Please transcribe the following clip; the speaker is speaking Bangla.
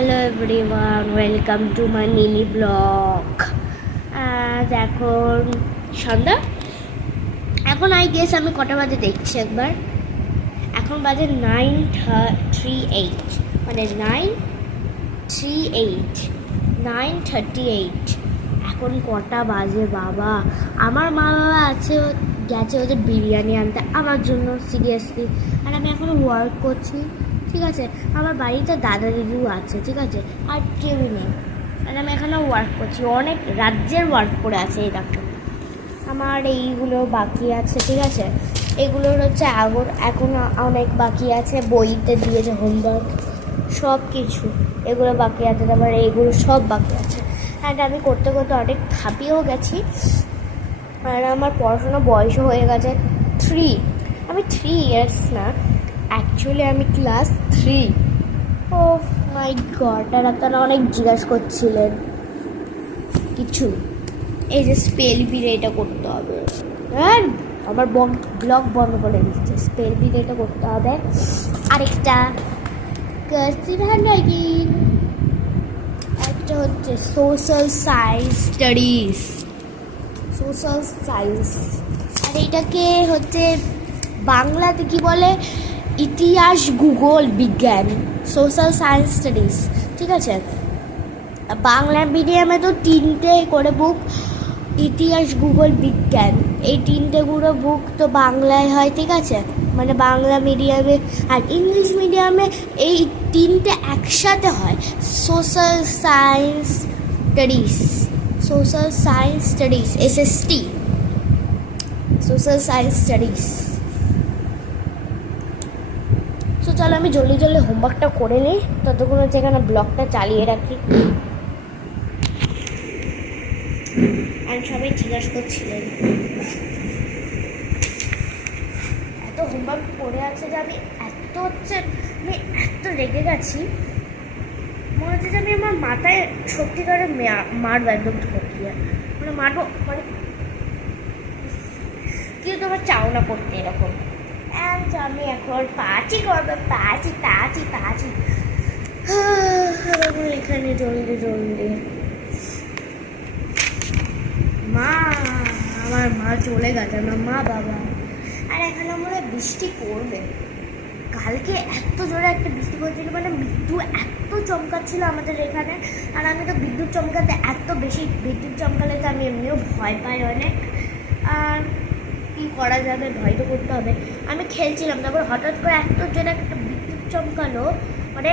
Hello everyone, welcome to my mini blog. আজ এখন সন্ধ্যা, এখন আই গেস আমি কটা বাজে দেখছি একবার। এখন বাজে 9:38, মানে 9:38। এখন কটা বাজে বাবা? আমার মা বাবা গেছে ওদের বিরিয়ানি আনতে আমার জন্য, সিরিয়াসলি। আর আমি এখন ওয়ার্ক করছি, ঠিক আছে। আমার বাড়িতে দাদা দিদিও আছে, ঠিক আছে, আর কেউই নেই। আর আমি এখানে ওয়ার্ক করছি, অনেক রাজ্যের ওয়ার্ক করে আছে। এই দেখো আমার এইগুলো বাকি আছে, ঠিক আছে। এগুলোর হচ্ছে এখন অনেক বাকি আছে, বইতে দিয়েছে হোমওয়ার্ক সব কিছু, এগুলো বাকি আছে। তারপরে এগুলো সব বাকি আছে। অ্যান্ড আমি করতে করতে অনেক হাঁপিয়েও গেছি। আর আমার পড়াশোনা বয়সও হয়ে গেছে 3। আমি 3 ইয়ার্স না, অ্যাকচুয়ালি আমি ক্লাস 3। ও মাই গড! আর আপনারা অনেক জিজ্ঞাসা করছিলেন কিছু, এই যে স্পেল বিরে এটা করতে হবে। আর আমার ব্লগ বন্ধ করে দিচ্ছে। স্পেল বিরে এটা করতে হবে। আরেকটা কার্সিভ হ্যান্ডরাইটিং, একটা হচ্ছে social science studies, social science. আর এইটাকে হচ্ছে বাংলাতে কি বলে? ইতিহাস, ভূগোল, বিজ্ঞান, সোশ্যাল সায়েন্স স্টাডিজ, ঠিক আছে। বাংলা মিডিয়ামে তো 3টে করে বুক, ইতিহাস, ভূগোল, বিজ্ঞান, এই 3টে গুলো বুক তো বাংলায় হয়, ঠিক আছে, মানে বাংলা মিডিয়ামে। আর ইংলিশ মিডিয়ামে এই 3টে একসাথে হয়, social science studies, social science studies, SST, social science studies. তো চলো আমি জলদি জলদি হোমওয়ার্কটা করে নিই, ততক্ষণ হচ্ছে এখানে ব্লগটা চালিয়ে রাখি। আর সবাই জিজ্ঞাসা করছিলেন, এত হোমওয়ার্ক পড়ে আছে যে আমি এত রেগে গেছি, মনে হচ্ছে যে আমি আমার মাথায় সত্যিকারে মারবো, একদম ঠকিয়ে মানে মারবো, মানে কেউ তো আমার চাও না করতে এরকম। আমি এখন পাঁচই করবো, পাঁচই। এখানে জলদি জলদি আমার মা চলে গেছে, আমার মা বাবা। আর এখানে আমরা বৃষ্টি পড়বে। কালকে এত জোরে একটা বৃষ্টি পড়ছিল, মানে বিদ্যুৎ এত চমকাচ্ছিল আমাদের এখানে। আর আমি তো বিদ্যুৎ চমকাতে, এত বেশি বিদ্যুৎ চমকালে তো আমি এমনিও ভয় পাই অনেক। আর কী করা যাবে, ভয় তো করতে হবে। আমি খেলছিলাম, তারপর হঠাৎ করে এত জোরে একটা বিদ্যুৎ চমকালো, মানে